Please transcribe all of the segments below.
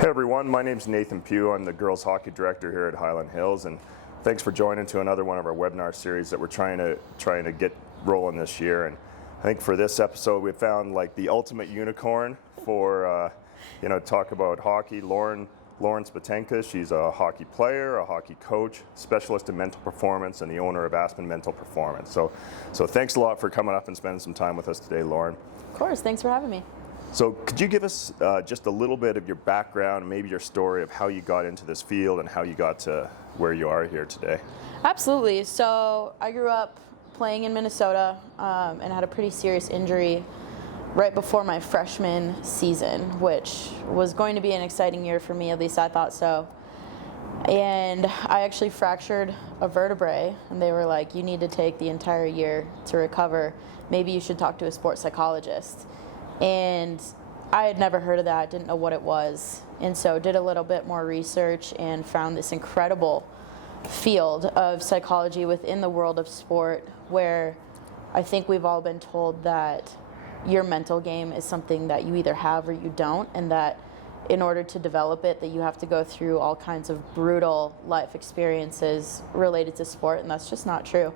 Hey everyone, my name's Nathan Pugh. I'm the girls hockey director here at Hyland Hills, and thanks for joining to another one of our webinar series that we're trying to get rolling this year. And I think for this episode we found like the ultimate unicorn for talk about hockey. Lauren Spatenka. She's a hockey player, a hockey coach, specialist in mental performance, and the owner of Aspen Mental Performance. So thanks a lot for coming up and spending some time with us today, Lauren. Of course, thanks for having me. So could you give us just a little bit of your background, maybe your story of how you got into this field and how you got to where you are here today? Absolutely. So I grew up playing in Minnesota and had a pretty serious injury right before my freshman season, which was going to be an exciting year for me, at least I thought so. And I actually fractured a vertebrae, and they were like, you need to take the entire year to recover. Maybe you should talk to a sports psychologist. And I had never heard of that, didn't know what it was, and so did a little bit more research and found this incredible field of psychology within the world of sport, where I think we've all been told that your mental game is something that you either have or you don't, and that in order to develop it, that you have to go through all kinds of brutal life experiences related to sport, and that's just not true.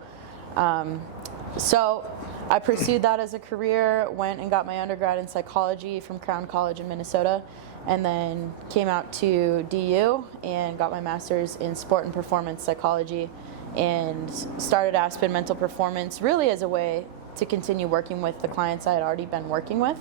So I pursued that as a career, went and got my undergrad in psychology from Crown College in Minnesota, and then came out to DU and got my master's in sport and performance psychology, and started Aspen Mental Performance really as a way to continue working with the clients I had already been working with.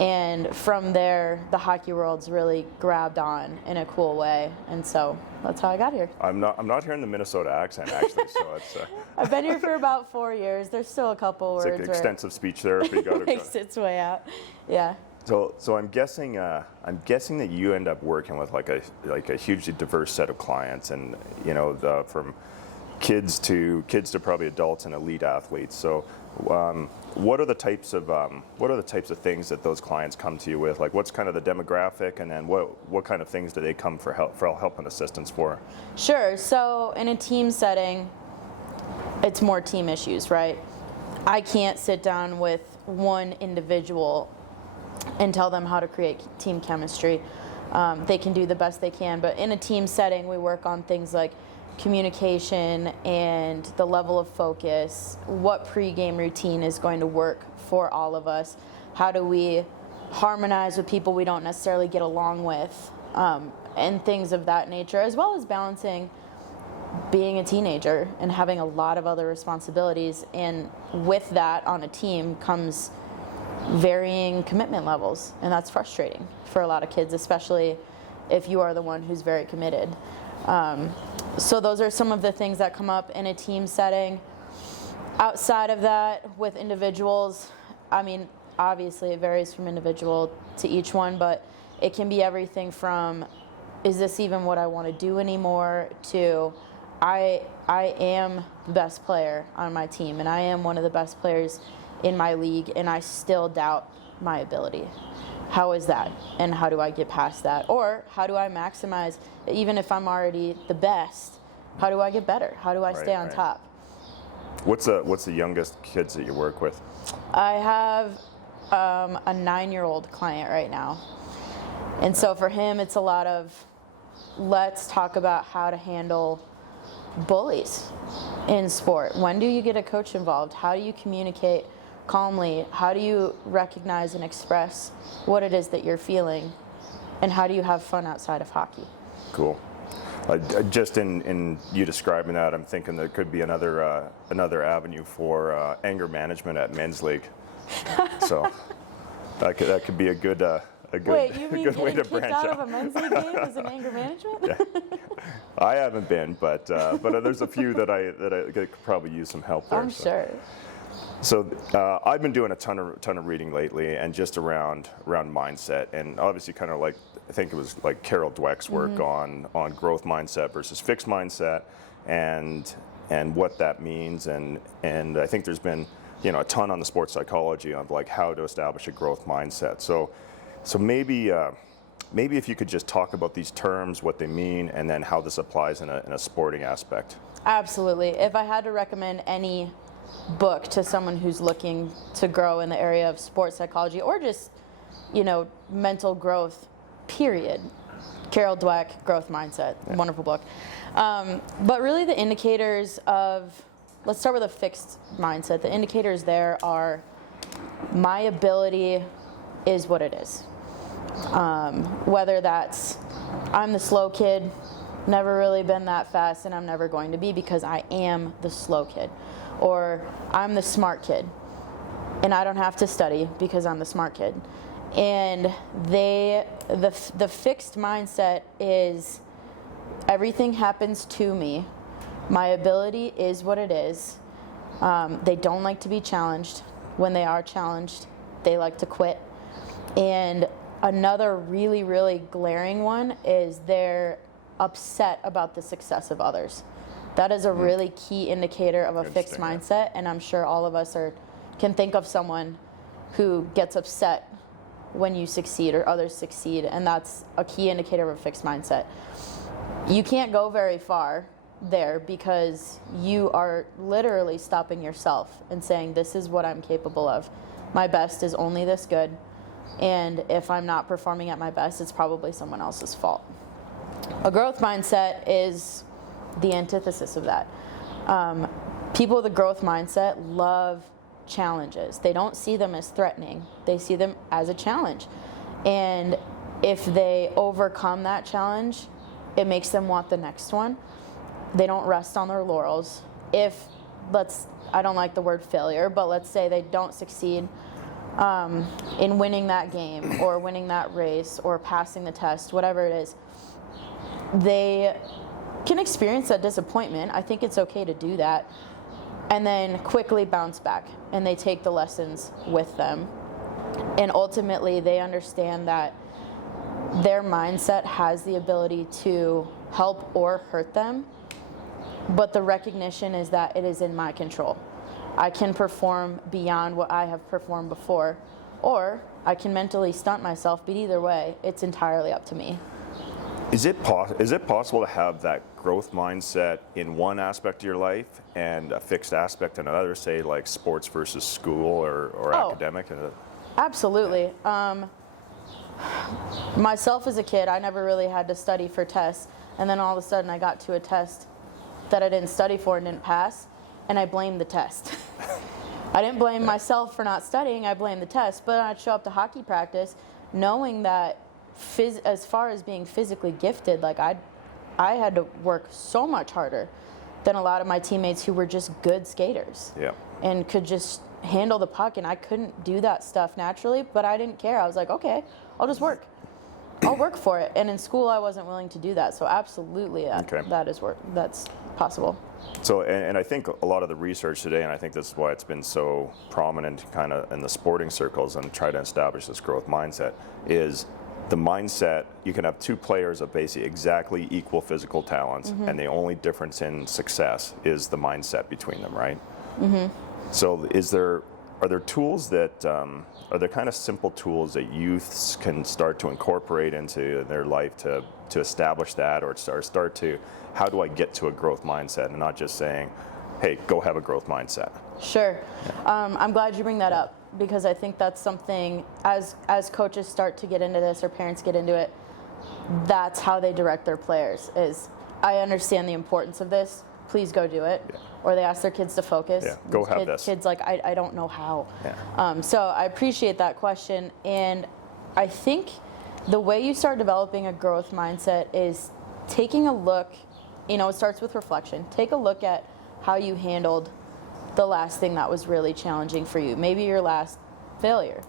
And from there, the hockey world's really grabbed on in a cool way, and so that's how I got here. I'm not hearing the Minnesota accent actually, so it's. I've been here for about 4 years. There's still a couple words. It's like extensive speech therapy. Makes its way out. Yeah. So I'm guessing that you end up working with like a hugely diverse set of clients, and from kids to probably adults and elite athletes. So what are the types of things that those clients come to you with? Like, what's kind of the demographic, and then what kind of things do they come for help and assistance for? Sure. So in a team setting, it's more team issues, right? I can't sit down with one individual and tell them how to create team chemistry. They can do the best they can, but in a team setting, we work on things like communication and the level of focus, what pre-game routine is going to work for all of us, how do we harmonize with people we don't necessarily get along with, and things of that nature, as well as balancing being a teenager and having a lot of other responsibilities. And with that on a team comes varying commitment levels, and that's frustrating for a lot of kids, especially if you are the one who's very committed. So those are some of the things that come up in a team setting. Outside of that, with individuals, I mean, obviously it varies from individual to each one, but it can be everything from, is this even what I want to do anymore, to I am the best player on my team, and I am one of the best players in my league, and I still doubt my ability. How is that, and how do I get past that? Or how do I maximize, even if I'm already the best, how do I get better? How do I stay on top? What's the youngest kids that you work with? I have a 9-year-old client right now. And so for him, it's a lot of, let's talk about how to handle bullies in sport. When do you get a coach involved? How do you communicate calmly? How do you recognize and express what it is that you're feeling? And how do you have fun outside of hockey? Cool. Just in you describing that, I'm thinking there could be another avenue for anger management at men's league. So that could be a good Wait, you mean good way to getting branch kicked out out. of a men's league game is an anger management? Yeah. I haven't been, but there's a few that I could probably use some help there. I'm sure. So I've been doing a ton of reading lately, and just around mindset, and obviously kind of like, I think it was like Carol Dweck's work on growth mindset versus fixed mindset, and what that means, and I think there's been a ton on the sports psychology of like how to establish a growth mindset. So maybe if you could just talk about these terms, what they mean, and then how this applies in a sporting aspect. Absolutely. If I had to recommend any book to someone who's looking to grow in the area of sports psychology, or just mental growth, period, Carol Dweck, Growth Mindset, wonderful book. But really the indicators of, let's start with a fixed mindset. The indicators there are my ability is what it is. Whether that's I'm the slow kid, never really been that fast, and I'm never going to be because I am the slow kid. Or I'm the smart kid, and I don't have to study because I'm the smart kid. And the fixed mindset is everything happens to me. My ability is what it is. They don't like to be challenged. When they are challenged, they like to quit. And another really, really glaring one is they're upset about the success of others. That is a really key indicator of a fixed mindset, and I'm sure all of us can think of someone who gets upset when you succeed or others succeed, and that's a key indicator of a fixed mindset. You can't go very far there because you are literally stopping yourself and saying, this is what I'm capable of. My best is only this good, and if I'm not performing at my best, it's probably someone else's fault. A growth mindset is the antithesis of that. People with a growth mindset love challenges. They don't see them as threatening. They see them as a challenge. And if they overcome that challenge, it makes them want the next one. They don't rest on their laurels. I don't like the word failure, but let's say they don't succeed in winning that game or winning that race or passing the test, whatever it is, they can experience that disappointment. I think it's okay to do that. And then quickly bounce back, and they take the lessons with them. And ultimately, they understand that their mindset has the ability to help or hurt them, but the recognition is that it is in my control. I can perform beyond what I have performed before, or I can mentally stunt myself, but either way, it's entirely up to me. Is it possible to have that growth mindset in one aspect of your life and a fixed aspect in another, say like sports versus school or academic? Absolutely. Myself as a kid, I never really had to study for tests, and then all of a sudden I got to a test that I didn't study for and didn't pass, and I blamed the test. I didn't blame myself for not studying, I blamed the test, but I'd show up to hockey practice knowing that as far as being physically gifted, like I had to work so much harder than a lot of my teammates who were just good skaters and could just handle the puck, and I couldn't do that stuff naturally, but I didn't care. I was like, okay, I'll just work. I'll work for it. And in school, I wasn't willing to do that. So absolutely, that's possible. So, and I think a lot of the research today, and I think this is why it's been so prominent kind of in the sporting circles and try to establish this growth mindset, is the mindset. You can have two players of basically exactly equal physical talents, and the only difference in success is the mindset between them, right? So are there tools that, are there kind of simple tools that youths can start to incorporate into their life to establish that, or start to, how do I get to a growth mindset, and not just saying, hey, go have a growth mindset? Sure. I'm glad you bring that up, because I think that's something, as coaches start to get into this or parents get into it, that's how they direct their players is, I understand the importance of this, please go do it. Or they ask their kids to focus. Go have this. Kids like, I don't know how. So I appreciate that question. And I think the way you start developing a growth mindset is taking a look, it starts with reflection. Take a look at how you handled the last thing that was really challenging for you. Maybe your last failure.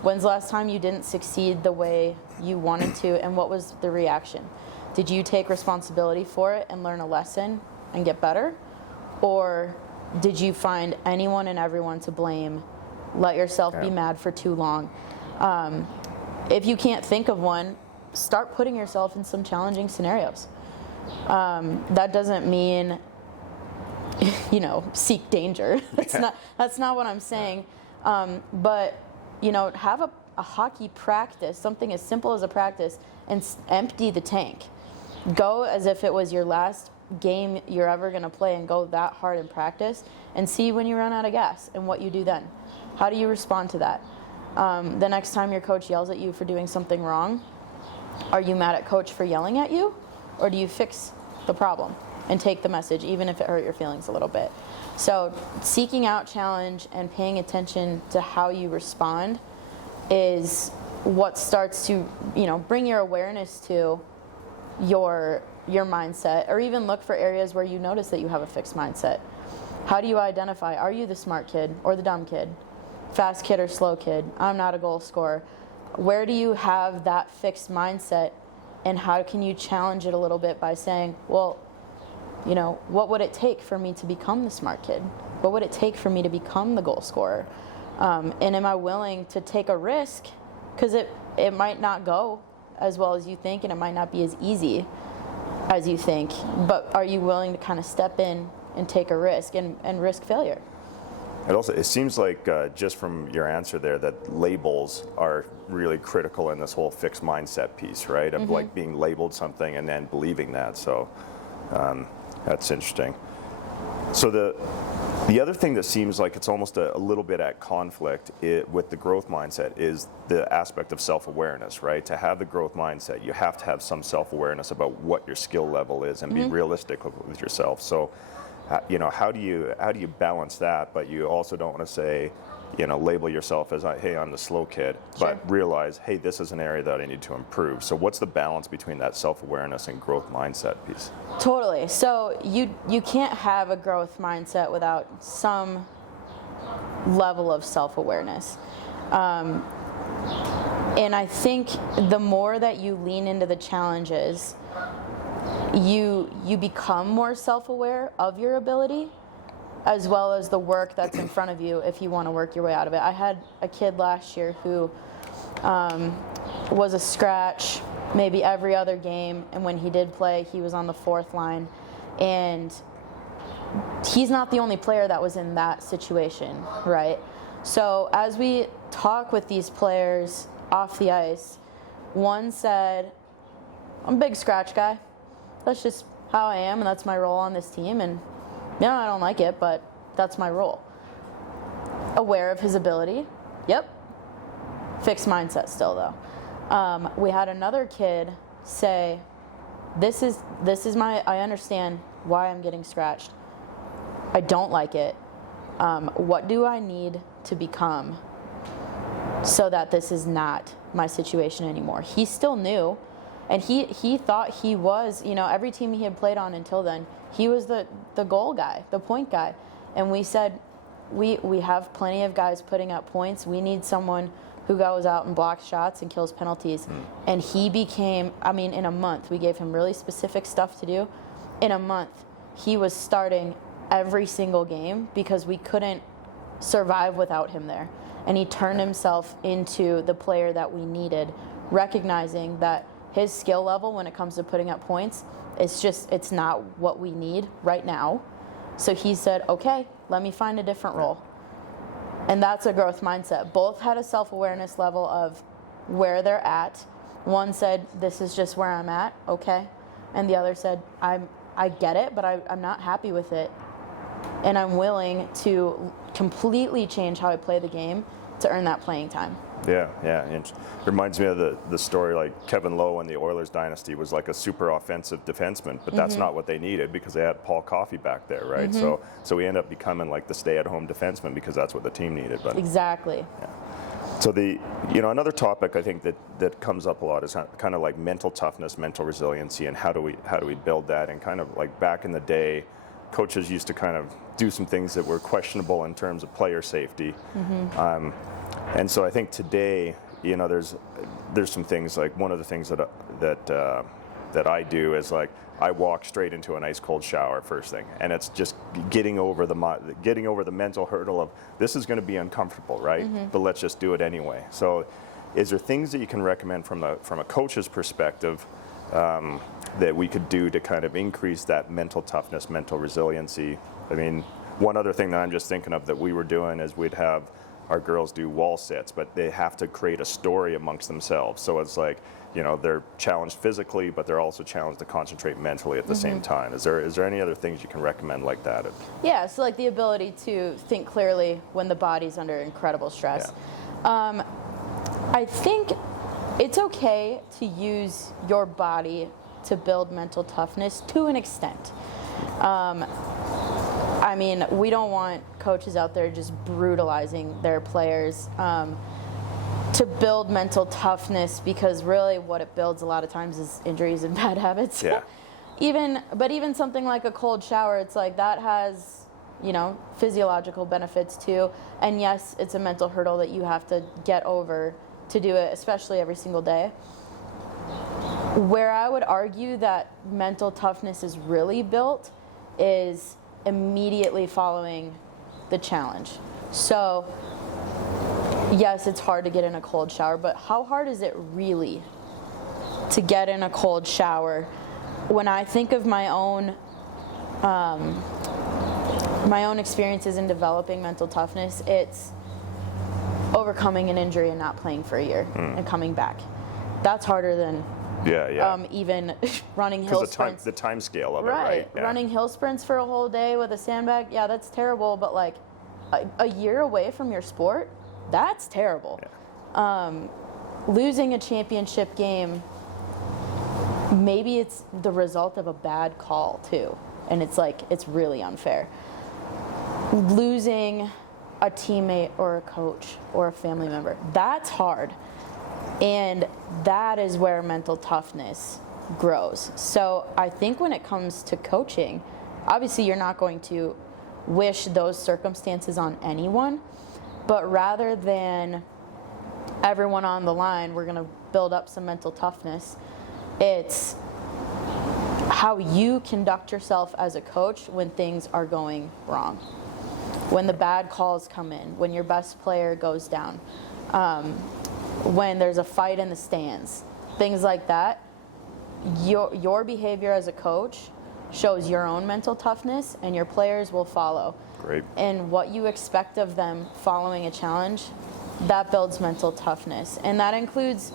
When's the last time you didn't succeed the way you wanted to, and what was the reaction? Did you take responsibility for it and learn a lesson and get better? Or did you find anyone and everyone to blame, let yourself be mad for too long? If you can't think of one, start putting yourself in some challenging scenarios. That doesn't mean, seek danger. That's not what I'm saying. But, have a hockey practice, something as simple as a practice, and empty the tank. Go as if it was your last game you're ever going to play, and go that hard in practice, and see when you run out of gas and what you do then. How do you respond to that? The next time your coach yells at you for doing something wrong, Are you mad at coach for yelling at you? Or do you fix the problem and take the message, even if it hurt your feelings a little bit? So seeking out challenge and paying attention to how you respond is what starts to, bring your awareness to your mindset, or even look for areas where you notice that you have a fixed mindset. How do you identify, are you the smart kid or the dumb kid? Fast kid or slow kid? I'm not a goal scorer. Where do you have that fixed mindset, and how can you challenge it a little bit by saying, well, what would it take for me to become the smart kid? What would it take for me to become the goal scorer? And am I willing to take a risk? Because it might not go as well as you think, and it might not be as easy as you think. But are you willing to kind of step in and take a risk and risk failure? It seems like just from your answer there that labels are really critical in this whole fixed mindset piece, right? Of like being labeled something and then believing that. So that's interesting. So the other thing that seems like it's almost a little bit at conflict with the growth mindset is the aspect of self-awareness, right? To have the growth mindset, you have to have some self-awareness about what your skill level is and be realistic with yourself. So, how do you balance that? But you also don't want to say, label yourself as, hey, I'm the slow kid, but realize, hey, this is an area that I need to improve. So what's the balance between that self-awareness and growth mindset piece? Totally. So you can't have a growth mindset without some level of self-awareness. And I think the more that you lean into the challenges, you become more self-aware of your ability, as well as the work that's in front of you if you want to work your way out of it. I had a kid last year who was a scratch maybe every other game, and when he did play, he was on the fourth line. And he's not the only player that was in that situation, right? So as we talk with these players off the ice, one said, I'm a big scratch guy. That's just how I am, and that's my role on this team. And I don't like it, but that's my role. Aware of his ability. Yep. Fixed mindset still, though. We had another kid say, this is I understand why I'm getting scratched. I don't like it. What do I need to become so that this is not my situation anymore? He still knew, and he thought he was, every team he had played on until then, he was the goal guy, the point guy. And we said, we have plenty of guys putting up points. We need someone who goes out and blocks shots and kills penalties. And he became, in a month, we gave him really specific stuff to do. In a month, he was starting every single game because we couldn't survive without him there. And he turned himself into the player that we needed, recognizing that his skill level when it comes to putting up points, it's not what we need right now. So he said, okay, let me find a different role. And that's a growth mindset. Both had a self-awareness level of where they're at. One said, this is just where I'm at, okay. And the other said, I get it, but I'm not happy with it. And I'm willing to completely change how I play the game to earn that playing time. Yeah. It reminds me of the story, like Kevin Lowe in the Oilers dynasty was like a super offensive defenseman, but that's not what they needed because they had Paul Coffey back there, right? So he ended up becoming like the stay-at-home defenseman because that's what the team needed. But exactly. Yeah. So another topic I think that comes up a lot is kind of like mental toughness, mental resiliency, and how do we build that? And kind of like back in the day, coaches used to kind of do some things that were questionable in terms of player safety. And so I think today, there's some things like one of the things that I do is like I walk straight into an ice cold shower first thing, and it's just getting over the mental hurdle of this is going to be uncomfortable, right? But let's just do it anyway. So, is there things that you can recommend from a coach's perspective that we could do to kind of increase that mental toughness, mental resiliency? One other thing that I'm just thinking of that we were doing is we'd have our girls do wall sits, but they have to create a story amongst themselves. So it's like, they're challenged physically, but they're also challenged to concentrate mentally at the same time. Is there any other things you can recommend like that? Yeah, so like the ability to think clearly when the body's under incredible stress. I think it's okay to use your body to build mental toughness to an extent. I mean, we don't want coaches out there just brutalizing their players to build mental toughness, because really what it builds a lot of times is injuries and bad habits. Yeah. Even something like a cold shower, it's like that has, you know, physiological benefits too. And yes, it's a mental hurdle that you have to get over to do it, especially every single day. Where I would argue that mental toughness is really built is immediately following the challenge. So yes, it's hard to get in a cold shower, but how hard is it really to get in a cold shower? When I think of my own experiences in developing mental toughness, it's overcoming an injury and not playing for a year and coming back. That's harder than even running hill sprints. The time scale of it, right? right? Yeah. Running hill sprints for a whole day with a sandbag, yeah, that's terrible. But like a year away from your sport, that's terrible. Yeah. Losing a championship game, maybe it's the result of a bad call too, and it's really unfair. Losing a teammate or a coach or a family member, that's hard. And that is where mental toughness grows. So I think when it comes to coaching, obviously you're not going to wish those circumstances on anyone, but rather than everyone on the line, we're going to build up some mental toughness. It's how you conduct yourself as a coach when things are going wrong, when the bad calls come in, when your best player goes down, when there's a fight in the stands, things like that. Your behavior as a coach shows your own mental toughness, and your players will follow. Great. And what you expect of them following a challenge, that builds mental toughness. And that includes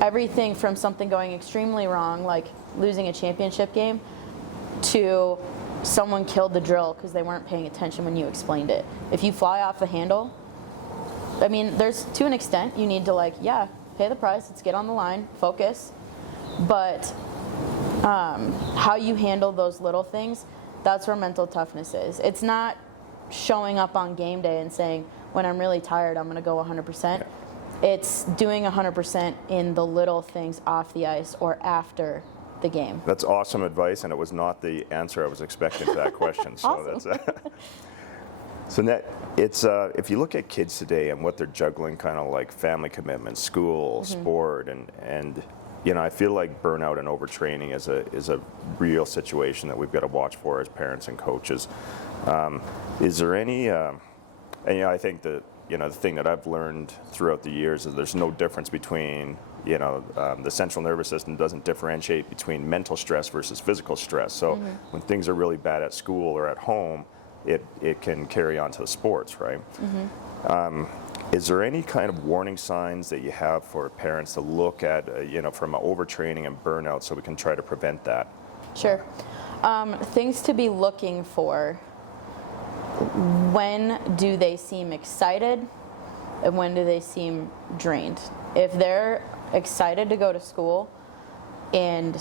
everything from something going extremely wrong, like losing a championship game, to someone killed the drill because they weren't paying attention when you explained it. If you fly off the handle, I mean, there's, to an extent, you need to pay the price, let's get on the line, focus. But how you handle those little things, that's where mental toughness is. It's not showing up on game day and saying, when I'm really tired, I'm going to go 100%. Yeah. It's doing 100% in the little things off the ice or after the game. That's awesome advice, and it was not the answer I was expecting to that question. So Awesome. That's so Net, it's if you look at kids today and what they're juggling, kind of like family commitments, school, sport, and you know, I feel like burnout and overtraining is a real situation that we've got to watch for as parents and coaches. Is there any? And you know, I think that, you know, the thing that I've learned throughout the years is there's no difference between, you know, the central nervous system doesn't differentiate between mental stress versus physical stress. So when things are really bad at school or at home, it can carry on to the sports, right? Is there any kind of warning signs that you have for parents to look at, you know, from overtraining and burnout, so we can try to prevent that? Sure. Things to be looking for: when do they seem excited and when do they seem drained? If they're excited to go to school and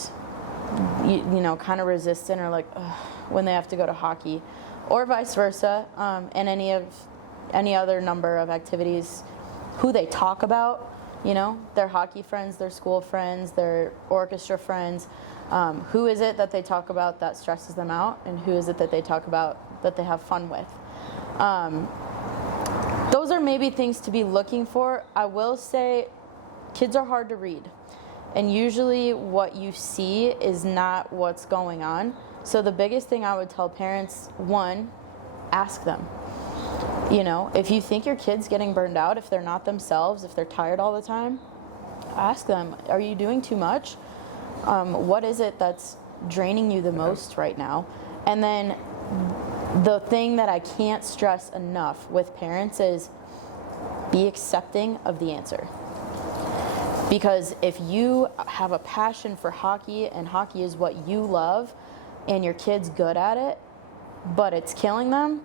you know, kind of resistant, or like when they have to go to hockey, or vice versa, and any other number of activities, who they talk about, you know, their hockey friends, their school friends, their orchestra friends, who is it that they talk about that stresses them out, and who is it that they talk about that they have fun with. Those are maybe things to be looking for. I will say kids are hard to read, and usually what you see is not what's going on. So the biggest thing I would tell parents, one, ask them. You know, if you think your kid's getting burned out, if they're not themselves, if they're tired all the time, ask them, are you doing too much? What is it that's draining you the most right now? And then the thing that I can't stress enough with parents is be accepting of the answer. Because if you have a passion for hockey and hockey is what you love and your kid's good at it, but it's killing them,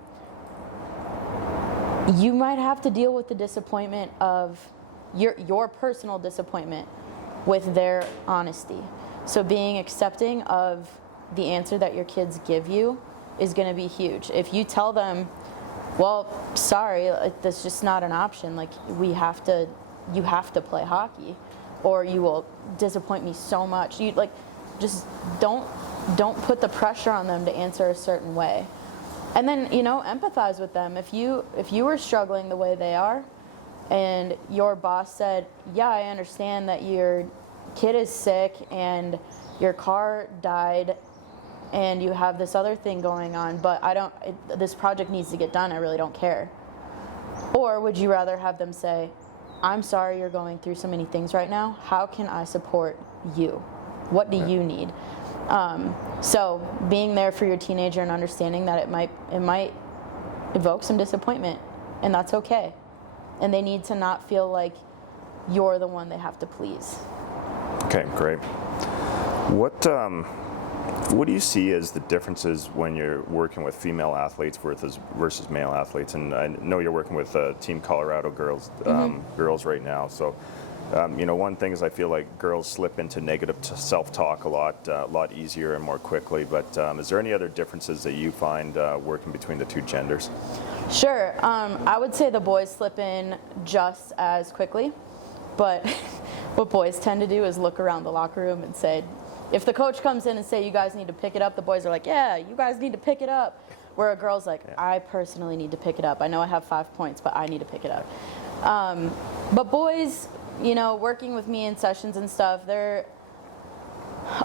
you might have to deal with the disappointment of your personal disappointment with their honesty. So being accepting of the answer that your kids give you is going to be huge. If you tell them, well, sorry, that's just not an option. Like, you have to play hockey, or you will disappoint me so much. You just don't put the pressure on them to answer a certain way. And then, empathize with them. If you were struggling the way they are, and your boss said, yeah, I understand that your kid is sick and your car died and you have this other thing going on, but this project needs to get done, I really don't care. Or would you rather have them say, I'm sorry you're going through so many things right now. How can I support you? What do you need? So being there for your teenager and understanding that it might evoke some disappointment, and that's okay. And they need to not feel like you're the one they have to please. Okay, great. What do you see as the differences when you're working with female athletes versus male athletes? And I know you're working with Team Colorado girls right now. So, one thing is I feel like girls slip into negative self-talk a lot easier and more quickly. But is there any other differences that you find working between the two genders? Sure. I would say the boys slip in just as quickly. But what boys tend to do is look around the locker room and say, if the coach comes in and say, you guys need to pick it up, the boys are like, yeah, you guys need to pick it up. Where a girl's like, I personally need to pick it up. I know I have 5 points, but I need to pick it up. But boys, working with me in sessions and stuff, they're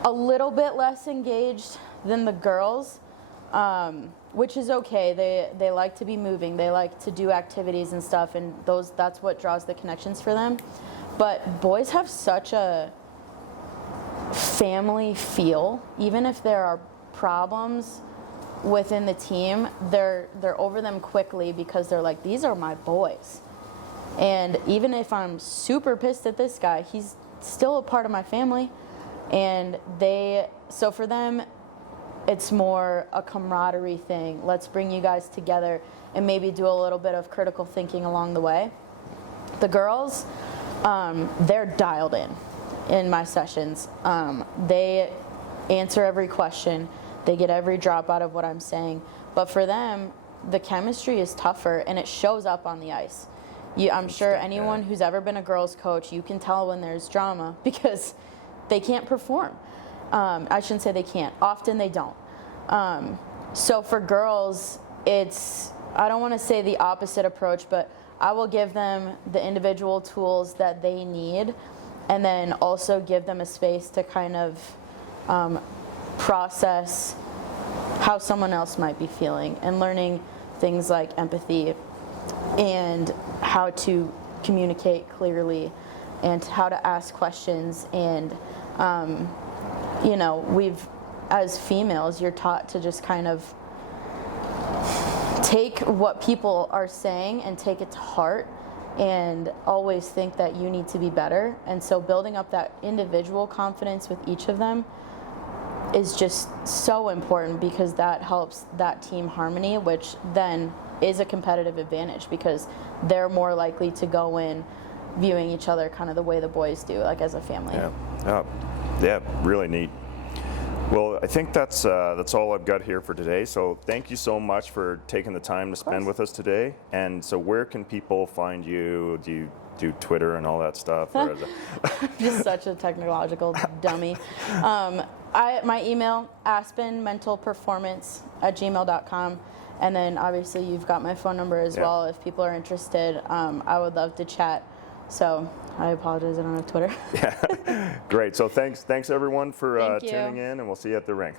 a little bit less engaged than the girls, which is okay. They like to be moving. They like to do activities and stuff, and that's what draws the connections for them. But boys have such a family feel. Even if there are problems within the team, they're over them quickly because they're like, these are my boys. And even if I'm super pissed at this guy, he's still a part of my family. And so for them, it's more a camaraderie thing. Let's bring you guys together and maybe do a little bit of critical thinking along the way. The girls, they're dialed in my sessions. They answer every question. They get every drop out of what I'm saying. But for them, the chemistry is tougher, and it shows up on the ice. I'm sure anyone who's ever been a girls coach, you can tell when there's drama because they can't perform. I shouldn't say they can't. Often they don't. So for girls, I don't want to say the opposite approach, but I will give them the individual tools that they need, and then also give them a space to kind of process how someone else might be feeling, and learning things like empathy and how to communicate clearly and how to ask questions. And as females, you're taught to just kind of take what people are saying and take it to heart, and always think that you need to be better. And so building up that individual confidence with each of them is just so important, because that helps that team harmony, which then is a competitive advantage because they're more likely to go in viewing each other kind of the way the boys do, like as a family. Yeah, really neat. Well, I think that's all I've got here for today. So thank you so much for taking the time to spend with us today. And so where can people find you? Do you do Twitter and all that stuff? Or just such a technological dummy. My email, aspenmentalperformance@gmail.com. And then obviously you've got my phone number as well if people are interested. I would love to chat. So I apologize, I don't have Twitter. Yeah, great. So thanks everyone for tuning in, and we'll see you at the rink.